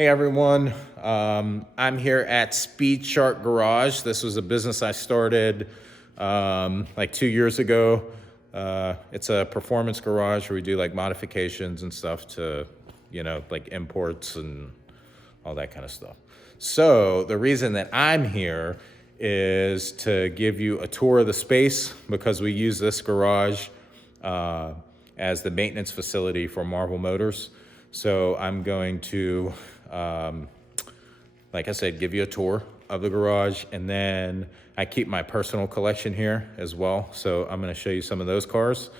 Hey everyone, I'm here at SpeedShark Garage. This was a business I started like 2 years ago. It's a performance garage where we do like modifications and stuff to, like imports and all that kind of stuff. So the reason that I'm here is to give you a tour of the space because we use this garage as the maintenance facility for Marvel Motors. So I'm going to, like I said, give you a tour of the garage, and then I keep my personal collection here as well. So I'm going to show you some of those cars.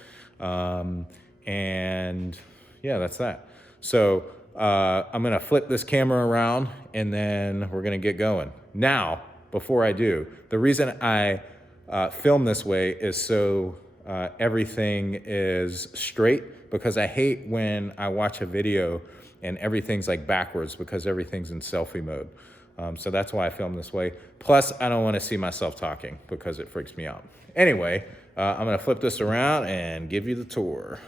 And yeah, that's that. So I'm going to flip this camera around and then we're going to get going. Now, before I do, the reason I film this way is so everything is straight, because I hate when I watch a video and everything's like backwards because everything's in selfie mode. So that's why I film this way. Plus, I don't want to see myself talking because it freaks me out. Anyway, I'm going to flip this around and give you the tour.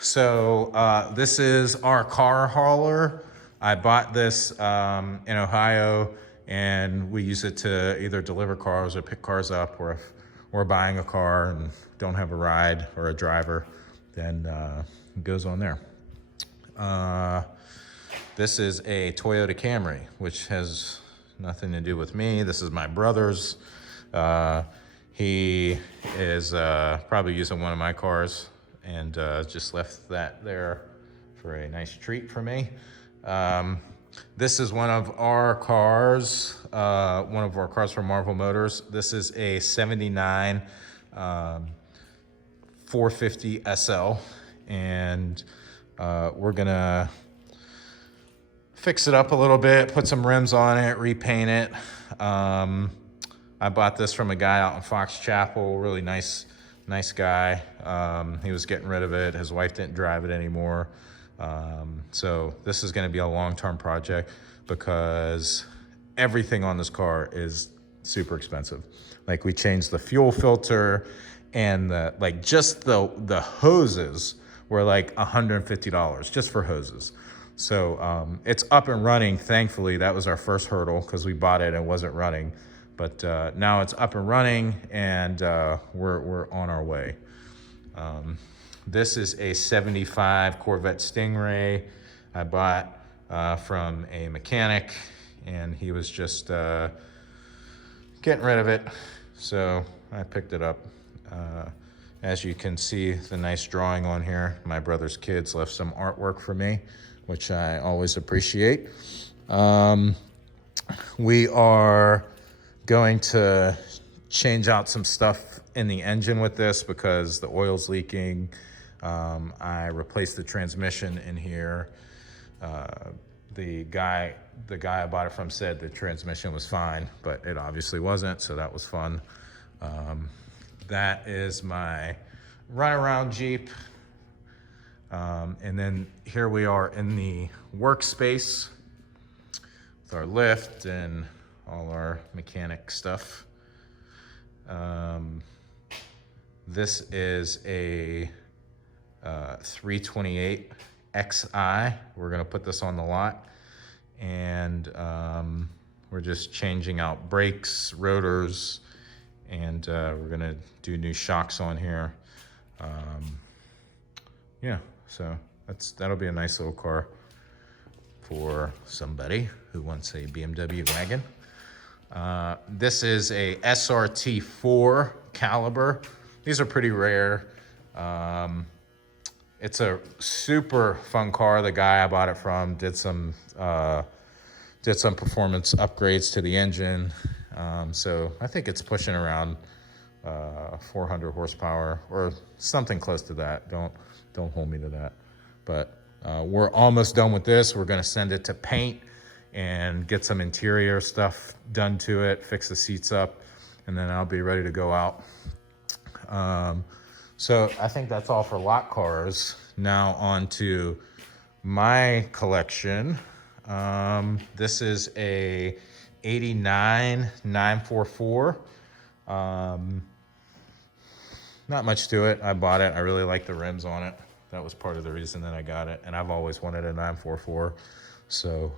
So this is our car hauler. I bought this in Ohio, and we use it to either deliver cars or pick cars up, or if we're buying a car and don't have a ride or a driver, then it goes on there. This is a Toyota Camry, which has nothing to do with me. This is my brother's. He is probably using one of my cars, and just left that there for a nice treat for me. This is one of our cars from Marvel Motors. This is a 79 450 SL, and we're gonna fix it up a little bit, put some rims on it, repaint it. I bought this from a guy out in Fox Chapel, really nice guy. He was getting rid of it. His wife didn't drive it anymore. So this is gonna be a long-term project because everything on this car is super expensive. Like, we changed the fuel filter, and just the hoses were like $150 just for hoses. So it's up and running, thankfully. That was our first hurdle because we bought it and it wasn't running. But now it's up and running, and we're on our way. This is a 75 Corvette Stingray I bought from a mechanic, and he was just getting rid of it. So I picked it up. As you can see, the nice drawing on here. My brother's kids left some artwork for me, which I always appreciate. We are going to change out some stuff in the engine with this because the oil's leaking. I replaced the transmission in here. The guy I bought it from said the transmission was fine, but it obviously wasn't, so that was fun. That is my runaround Jeep. And then here we are in the workspace with our lift and all our mechanic stuff. This is a 328 XI. We're gonna put this on the lot, and we're just changing out brakes, rotors, and we're gonna do new shocks on here. Yeah, so that'll be a nice little car for somebody who wants a BMW wagon. This is a SRT4 caliber. These are pretty rare. It's a super fun car. The guy I bought it from did some performance upgrades to the engine. So I think it's pushing around 400 horsepower or something close to that. Don't hold me to that. But we're almost done with this. We're gonna send it to paint and get some interior stuff done to it, fix the seats up, and then I'll be ready to go out. So I think that's all for lot cars. Now on to my collection. This is a 89 944. Not much to it. I bought it. I really like the rims on it. That was part of the reason that I got it. And I've always wanted a 944. So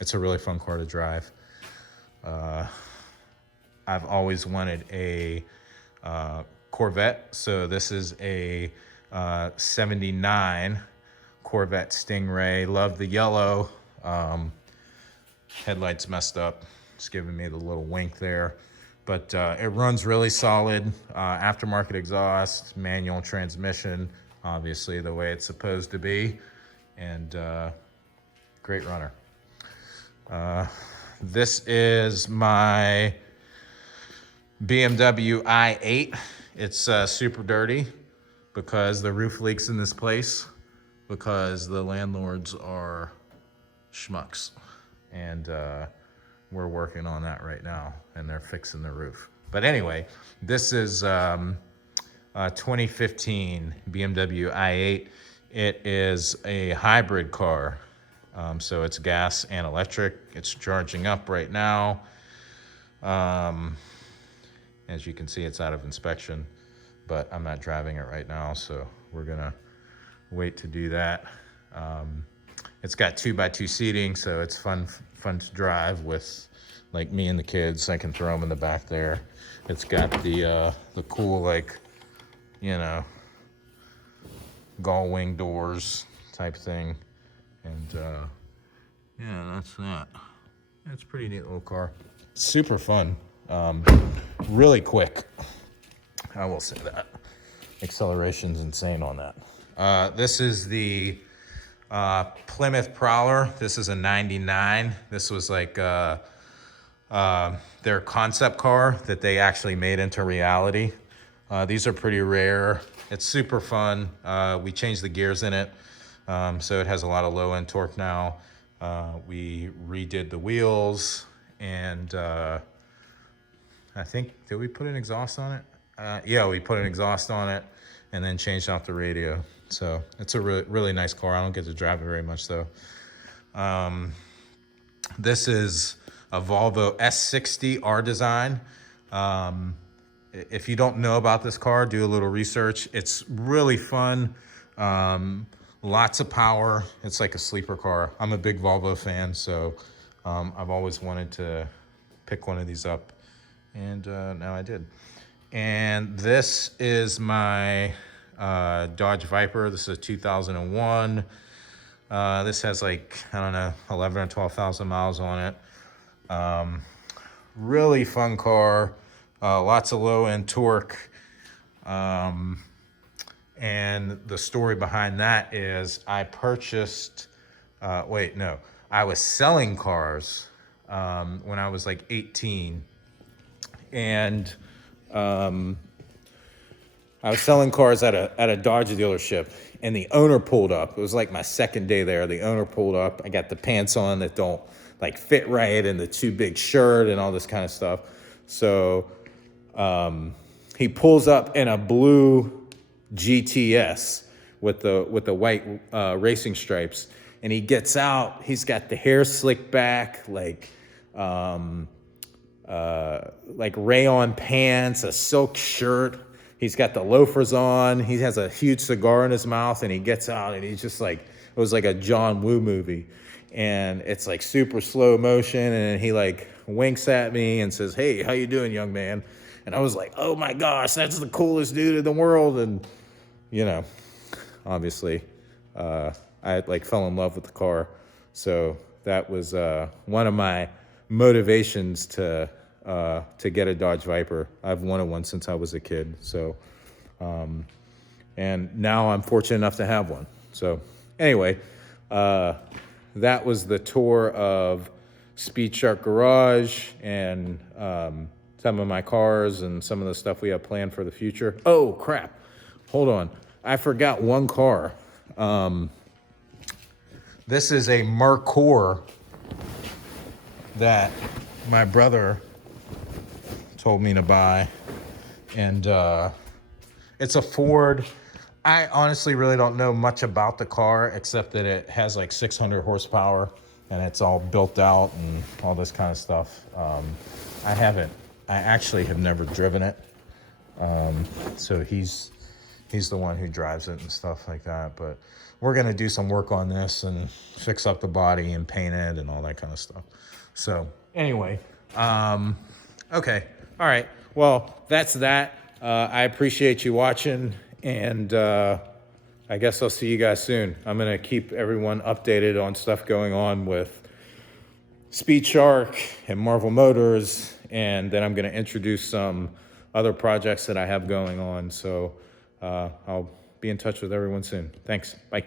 it's a really fun car to drive. I've always wanted a Corvette. So this is a 79 Corvette Stingray. Love the yellow. Headlights messed up. It's giving me the little wink there. But it runs really solid. Aftermarket exhaust, manual transmission, obviously the way it's supposed to be. And great runner. This is my BMW i8. It's super dirty because the roof leaks in this place because the landlords are schmucks. And we're working on that right now, and they're fixing the roof. But anyway, this is 2015 BMW i8. It is a hybrid car. So it's gas and electric. It's charging up right now. As you can see, it's out of inspection, but I'm not driving it right now, so we're gonna wait to do that. It's got 2x2 seating, so it's fun to drive with, like, me and the kids. I can throw them in the back there. It's got the cool, like, you know, gull wing doors type thing. And yeah, that's that. It's a pretty neat little car. Super fun. Really quick. I will say that. Acceleration's insane on that. This is the Plymouth Prowler. This is a 99. This was like their concept car that they actually made into reality. These are pretty rare. It's super fun. We changed the gears in it, so it has a lot of low end torque now. We redid the wheels, and I think, did we put an exhaust on it? Yeah, we put an exhaust on it and then changed out the radio. So it's a really nice car. I don't get to drive it very much though. This is a Volvo S60 R Design. If you don't know about this car, do a little research. It's really fun. Lots of power. It's like a sleeper car. I'm a big Volvo fan, so I've always wanted to pick one of these up, and now I did. And this is my Dodge Viper. This is a 2001. This has, like, I don't know, 11 or 12,000 miles on it. Really fun car. Lots of low-end torque. And the story behind that is I purchased, I was selling cars when I was like 18. And I was selling cars at a Dodge dealership, and the owner pulled up. It was like my second day there. The owner pulled up. I got the pants on that don't, like, fit right, and the too big shirt and all this kind of stuff. So he pulls up in a blue GTS with the white racing stripes, and he gets out. He's got the hair slicked back, like rayon pants, a silk shirt. He's got the loafers on. He has a huge cigar in his mouth, and he gets out, and he's just like, it was like a John Woo movie. And it's like super slow motion, and he like winks at me and says, "Hey, how you doing, young man?" And I was like, oh my gosh, that's the coolest dude in the world. And, you know, obviously, I like fell in love with the car. So that was one of my motivations to get a Dodge Viper. I've wanted one since I was a kid. So, and now I'm fortunate enough to have one. So anyway, that was the tour of SpeedShark Garage and some of my cars and some of the stuff we have planned for the future. Oh, crap. Hold on. I forgot one car. This is a Mercor that my brother told me to buy. And it's a Ford. I honestly really don't know much about the car, except that it has like 600 horsepower and it's all built out and all this kind of stuff. I actually have never driven it. So he's He's the one who drives it and stuff like that. But we're going to do some work on this and fix up the body and paint it and all that kind of stuff. So anyway, okay. All right. Well, that's that. I appreciate you watching, and I guess I'll see you guys soon. I'm going to keep everyone updated on stuff going on with SpeedShark and Marvel Motors, and then I'm going to introduce some other projects that I have going on. So I'll be in touch with everyone soon. Thanks. Bye.